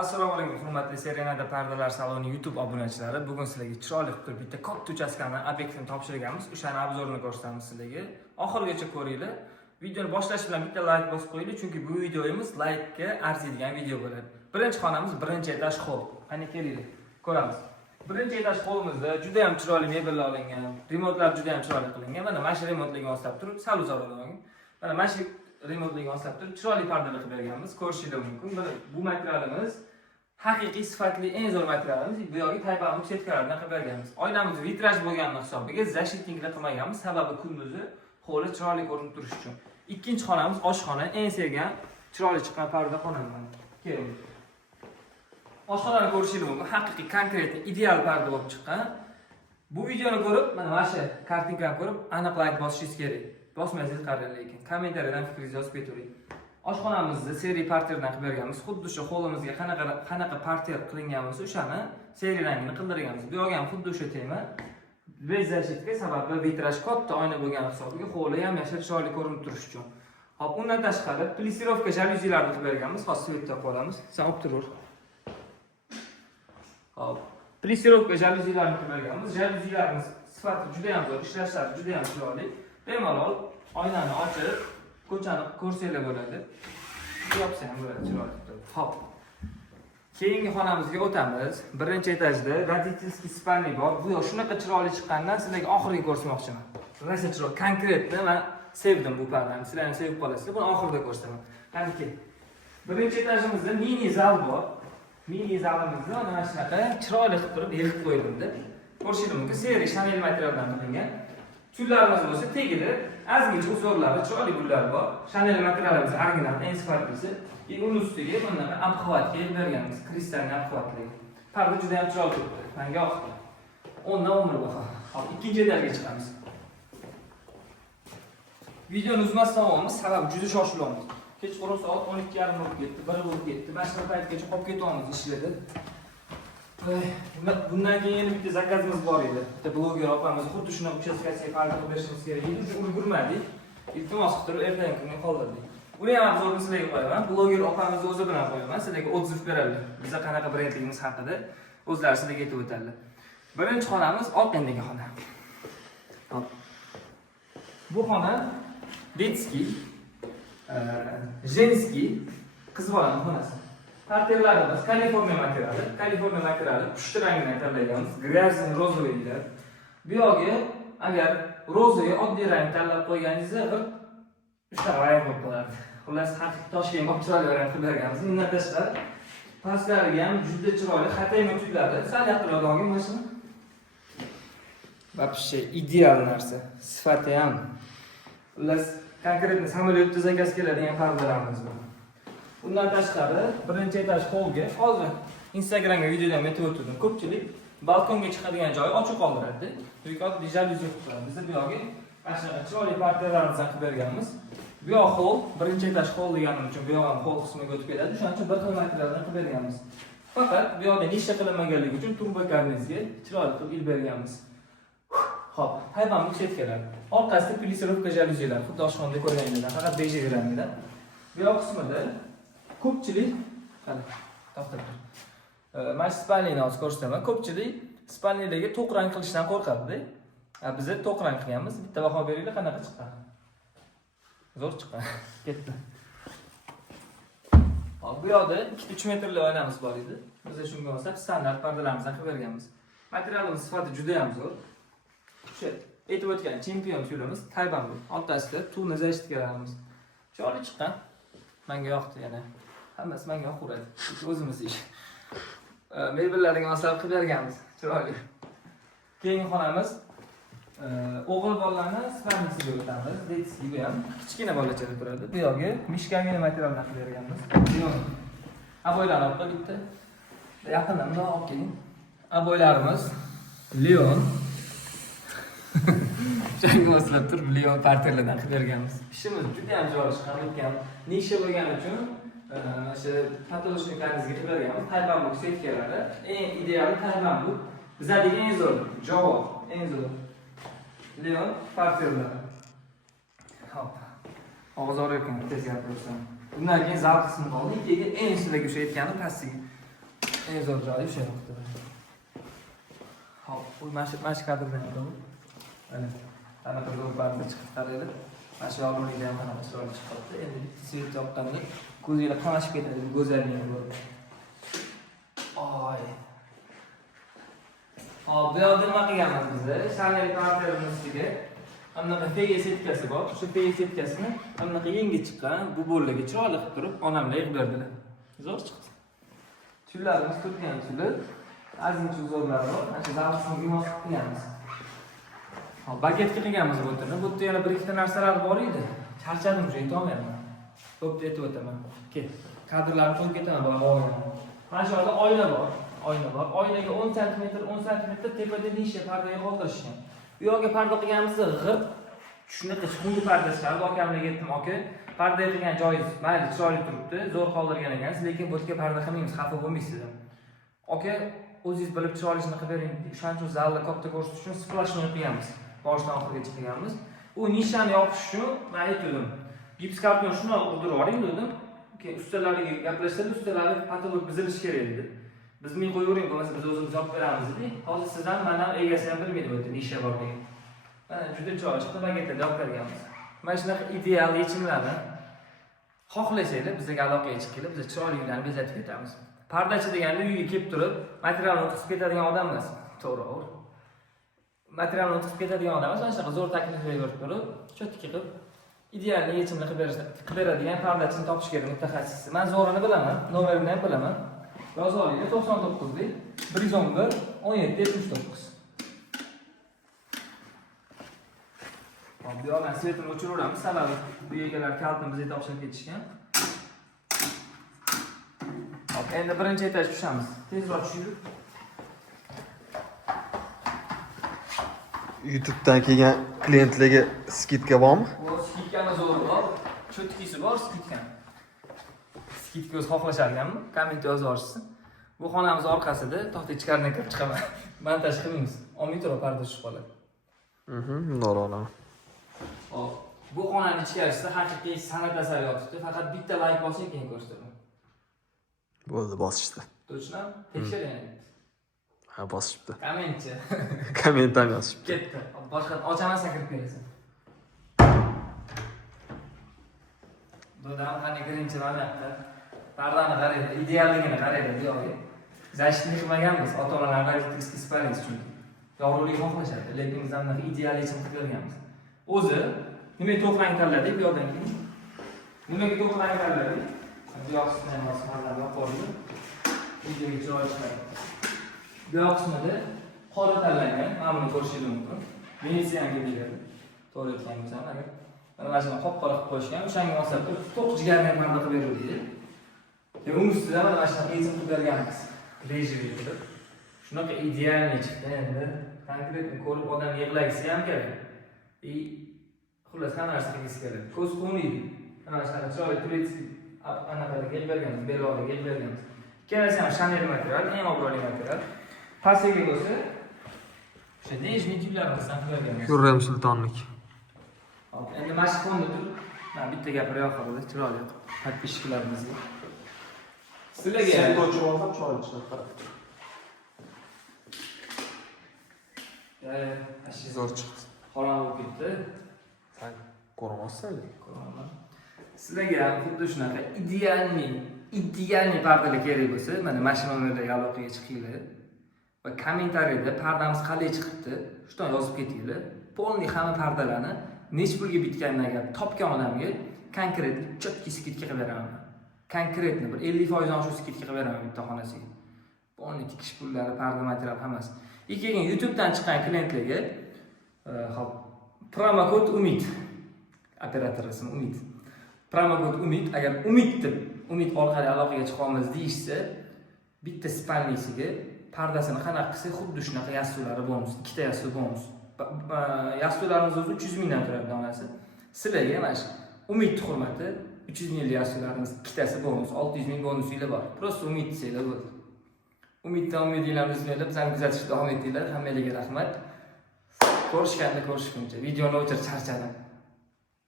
Assalomu alaykum hurmatli Serenada Pardalar saloni YouTube obunachilari. Bugun sizlarga chiroyli qilib bitta katta uchastkani obyektini topshirganmiz. O'shani obzorini ko'rsatamiz sizlarga. Oxirigacha ko'ringlar. Videoni boshlash bilan bitta like bosib qo'yinglar, chunki bu videomiz like ga arziydigan video bo'ladi. Birinchi xonamiz birinchi etaj hol. Qani kelinglar, ko'ramiz. Birinchi etaj holimizda juda ham chiroyli mebellar olingan, remontlar juda ham chiroyli qilingan. Mana mana shu remontlarga moslab turib, salu-savolog'ing. Mana mana shu remontlarga moslab turib, chiroyli pardalar qilib berganmiz. Ko'rishingiz mumkin. Bu materialimiz haqiqiy sifatli eng zo'r materialimiz. Bu yoki taybanli setkalardan qilib berganmiz. Oynamiz vitraj bo'lgani hisobiga zashitniklar qilmaganmiz. Sababi kunduzi hovli chiroyli ko'rinib turishi uchun. Ikkinchi xonamiz oshxona, eng sevgan chiroyli chiqqan parda xonam. Keling. Oshxonani ko'rishingiz mumkin. Haqiqiy konkret ideal parda bo'lib chiqqan. Bu videoni ko'rib, mana shu kartinkani ko'rib, aniq like bosishingiz kerak. Bosmasangiz qarang lekin. Kommentariyadan fikringizni yozib ketavering. Oshxonamizni seriya parterdan qilib berganmiz. Xuddi shu holimizga qanaqa parter qilingan bo'lsa, o'shani seriya rangini qildirganmiz. Bu yo'q ham xuddi o'sha tema. Bezashitga sababi vitraj katta oyna bo'lgani hisobiga hovli ham yashil chiroyli ko'rinib turishi uchun. Hop, undan tashqari plisirovka jalyuzilarni qilib berganmiz. Hozir svetda qo'yamiz. Sen olib tur. Hop, plisirovka jalyuzilarni qilib berganmiz. Jalyuzilarimiz sifati juda ham zo'r, ishlashlari juda ham chiroyli. Bemalol oynani ochib ko'chani ko'rsanglar bo'ladi. Yopsa ham bo'ladi chiroyli. Hop. Keyingi xonamizga o'tamiz. Birinchi etajda radiatorskiy spalni bor. Bu yo'q shunaqa chiroyli chiqqandan sizlarga oxiriga ko'rsatmoqchiman. Rosa chiroyli, konkretni men sevdim bu pardani. Sizlar ham sevib qolasizlar. Buni oxirida ko'rsataman. Qani kel. Birinchi etajimizda mini zal bor. Mini zalimizda mana shunaqa chiroyli qilib turib yelib qo'yildi. Ko'rishingiz mumkin, seriya Chanel materialdan qilingan. Tullarimiz bo'lsa tegida azgincha uzorlari, chiroyli gullar bor. Chanel materialimiz original, eng sifatlisi. Uning ustiga bunaqa abxvatga berganmiz, kristalli abxvatli. Parda juda ham chiroyli turibdi. Menga yoqdi. 10 dan 10 baho. Hop, ikkinchi etajga chiqamiz. Videoni uzmasdan olamiz, sababi juda shoshilyapmiz. Kechqurun soat 12:30 bo'lib ketdi, 1 bo'lib ketdi. Boshqa paytgacha qolib ketyapmiz ishlarda. Bundan keyin bitta zakazimiz bor edi. Bitta bloger opamiz xuddi shuni uchastkasiga parda qilib berishimiz kerak edi. Shu ulgurmadik. Iltimos qilib ertaga kunga qoldirdik. Uni ham obzorni sizlarga qo'yaman. Bloger opamizni o'zi bilan qo'yaman. Sizlarga otziv beradilar. Bizga qanaqa brendligimiz haqida o'zlari sizlarga aytib o'tadilar. Birinchi xonamiz oldingi xona. Hop. Bu xona detskiy, jenskiy qiz bolaning xonasi. Parterlarimiz Kaliforniya materiali. Kaliforniya materiali pushti rangidan tanlaganmiz. Gryazin rozovый deyiladi. Bu yo'g'i agar rozovый oddiy rang tanlab qo'yganingizda bir uchta rang bo'lib qoladi. Xullas, haqiqiy Toshkent bo'lib chiroyli rang qilib berganmiz. Undan tashqari pastlariga ham juda chiroyli xatay motivlari. Sal yaqinroq olgin mashina. Вообще ideal narsa. Sifati ham. Xullas, konkretni samolyotda zakaz keladigan pardalarimiz bor. Bundan tashqari birinchi etaj holga hozir Instagramga videodan aytib o'tdim. Ko'pchilik balkonga chiqadigan joyi ochiq qoldiradi. Yoki oddiy jalyuzi qo'yadi. Biz bu yo'g'i mana shunaqa chiroyli pardalarimizni qilib berganmiz. Bu yoq hol, birinchi etaj hol deganim uchun bu yoq ham hol qismiga o'tib keladi. Shuning uchun bir xil materialdan qilib berganmiz. Faqat bu yoqda nisha qilinmaganligi uchun turbo karnizga chiroyli qilib ilib berganmiz. Hop, hayban setkalar. Orqasida plisirovka jalyuzilar, xuddi oshxonada ko'rganingizdan, faqat bejli rangda. Bu yoq qismida ko'pchilik qani to'xtab tur. Mana spalnini hozir ko'rsataman. Ko'pchilik spalnilarga to'q rang qilishdan qo'rqadi-da. Biz to'q rang qilganmiz. Bitta baho beringlar, qanaqa chiqqan? Zo'r chiqqan. Ketdi. Hop, bu yoqda 2-3 metrli oynamiz bor edi. Biz shunga o'xshab standart pardalarimizni qilib berganmiz. Materialimiz sifati juda ham zo'r. O'sha aytib o'tgan chempion tulimiz Tayban bu. O'rtasida tuvni zashitkalarimiz. Chiroyli chiqqan. Menga yoqdi yana. Hammasi menga yoqaveradi. O'zimiz ish. Mebellarga maslahat qilib berganmiz. Chiroyli. Keyingi xonamiz o'g'il bolalarni spalnisiga o'tamiz. Detskiy bu ham kichkina bolachada turadi. Bu yo'g'i mishkamini materialdan qilib berganmiz. Aboylarni olib bitta. Yaqindan bundoq olib keling. Aboylarimiz Leon. Changi moslab turib Leon parterlardan qilib berganmiz. Ishimiz juda ham chiroyli chiqqan. Nisha bo'lgani uchun o'sha patoloshniklarningizga qilib berganmiz. Tayban bu setkalari eng ideal Tayban bu. Bizadagi eng zo'r javob, eng zo'r Leon parterlar. Hop. Og'iz orayotgan tez gapirsam. Bundan keyin zal qismi qoldi. Ikkiga eng ustidagi o'sha aytganim pastiga. eng zo'r joyi o'sha yoqda. Hop, bu mana shu kadrdan ko'rdim. Ana zo'r barda chiqib qaraylik. Mana shu yorug'likda ham qanaqa chiroyli chiqibdi. Endi bitta svet yoqqanda ko'zinglar qamashib ketadi, go'zalligini ko'rib. Oy. Hop, bu yerda nima qilganmiz biz? Chanel portretimiz ustiga anaqa fega setkasi bor. Shu fega setkasini anaqa yangi chiqqan bu bo'llaga chiroyli qilib turib, onamlar yig'ib berdilar. Zo'r chiqdi. Tullarimiz turgan tuli, azincha zo'rlari bor. Mana shu zavqni imoz qilganmiz. Hop, bagetga qilganmiz bu yerda. Bu yerda yana bir ikkita narsalar bor edi. Charchadim, o'sha ayta olmayapman. Bo'pti, aytib o'taman. Kel. Kadrlarni qo'yib ketaman bular. Mana shu yerda oyna bor. Oynaga 10 sm tepada nisha pardaga qoldirishgan. Bu yoqqa parda qilganimizda g'irt shunaqa xungi parda chiqardi. Okamlarga aytdim, aka, parda qilgan joyingiz mayli chiroyli turibdi, zo'r qoldirgan ekansiz, lekin bu yerga parda qilmaymiz, xafa bo'lmaysiz. Aka, o'zingiz bilib chiroylishini qilib bering. O'shancha zalni katta ko'rsatish uchun splashni qilganmiz. Boshdan oxirigacha qilganmiz. U nishani yopish uchun men aytdim. Gips karton shuni urdirib oling dedim. Keyin ustalariga gaplashsada ustalari patolog buzilishi kerak edi. Biz men qo'yavering, bo'lmasa biz o'zimiz yopib beramiz dedi. Hozir sizdan mana egasi ham bilmaydi bu yerda nisha borligini. Mana juda chiroyli chiqdi, bagetda yopib berganmiz. Mana shunaqa ideal yechimlarni xohlasanglar bizga aloqaga chiqinglar, biz chiroyli uylarni bezatib ketamiz. Pardachi deganda uyga kelib turib, materialni o'tkazib ketadigan odam emas. To'g'ri. Materialni o'tkazib ketadigan odam emas, mana shunaqa zo'r takliflar berib turib, cho'tki qilib ideal yechimni qilib beradigan pardachini topish kerak mutaxassis. Men zo'rini bilaman, nomerini ham bilaman. Yozib olinglar, 99 deb 111 17 79. Hop, bu yoqdan svetini o'chiraveramiz, sababi bu egalar kalitni bizga topshirib ketishgan. Hop, endi birinchi etaj tushamiz. Tezroq tushib. YouTube'dan kelgan klientlarga skidka bormi? Bu skidkani zo'r bor, cho'tkisi bor skidka. Skidka o'z xohlasharkanmi? Komment yozib yuborishsin. Bu xonamiz orqasida, to'xta ichkaridan kirib chiqaman. Montaj qilmaymiz. Olmay turib parda tushib qoladi. No'rona. Hop, bu xonaning ichkarisida haqiqiy san'at asari yotibdi. Faqat bitta like bosing keyin ko'rsataman. Bo'ldi, bosishdi. Точно? Tekshiring. Ha, bosishibdi. Kommentchi. Komment ham yozishibdi. Ketdi. Boshqa ochamasa kirib kelasan. Dodam qanday birinchi mana pardani qaraydi, idealligini qaraydi bu yo'q. Zashitni qilmaganmiz, ota-onalar родительский спаринг chunki. Yorug'lik xohlashadi, lekin biz ham ideal yechim qilib berganmiz. O'zi nima to'q rang tanladik bu yoqdan keyin? Nimaga to'q rang tanladik? Bu yoq qismini ham masxaralab yoqib videoga chiroyli chiqadi. Bu yoq qismida qora tanlangan, mana buni ko'rishingiz mumkin. Venetsiya ham keladi. To'g'ri aytgan bo'lsam, agar mana shuni qop-qora qilib qo'yishgan, o'shanga moslab turib, to'q jigarni ham qilib beradi. Uni ustida mana shunaqa yechim qilib berganmiz. Rejimli qilib. Shunaqa idealniy chiqdi endi. Konkretni ko'rib odam yig'lagisi ham kerak. Xullas hamma narsa qilgisi keladi. Ko'z qo'nmaydi. Mana shunaqa chiroyli turistik anaqaga yig'ib berganmiz, belog'iga yig'ib berganmiz. Ikkalasi ham Chanel material, eng obro'li material. Pastiga bo'lsa o'sha nejniy tuylarimiz ham qilganmiz. Hurram Sultonlik. Hop, endi mana shu fonda turib, men bitta gapira yoqadi, chiroyli. Podpishchilarimizga. Sizlarga sen o'chirib olsam chiroyli chiqadi. Zo'r chiqdi. Qorong'i bo'lib ketdi. Sen ko'rmoqsan? Ko'raman. Sizlarga ham xuddi shunaqa idealniy pardalar kerak bo'lsa, mana mashinalarga aloqaga chiqinglar va kommentariyada pardamiz qalay chiqibdi, shunday yozib ketinglar. Polniy hamma pardalarni nech pulga bitganini agar topgan odamga konkretni chotki skidka qilib beraman. Konkretni bir 50% shu skidka qilib beraman bitta xonasiga. Polniy tikish pullari, parda material hammasi. Keyin YouTube'dan chiqqan klientlarga hop promokod Umid operator ismi Umid. Promokod Umid agar Umid deb Umid orqali aloqaga chiqamiz deyishsa, bitta spalnisiga pardasini qanaqa qilsa, xuddi shunaqa yastulari bonus, ikkita yastul bonus. Yastullarimiz o'zi 300 mingdan turadi donasi. Sizlarga mana shu Umid hurmati 300 minglik yastullarimiz ikkitasi bonus, 600 ming bonusinglar bor. Prosta Umid desanglar bo'ldi. Umiddan umidinglarni uzmaylar, bizani kuzatishda davom etinglar. Hammalarga rahmat. Ko'rishganda ko'rishguncha. Videoni o'chirib charchadim.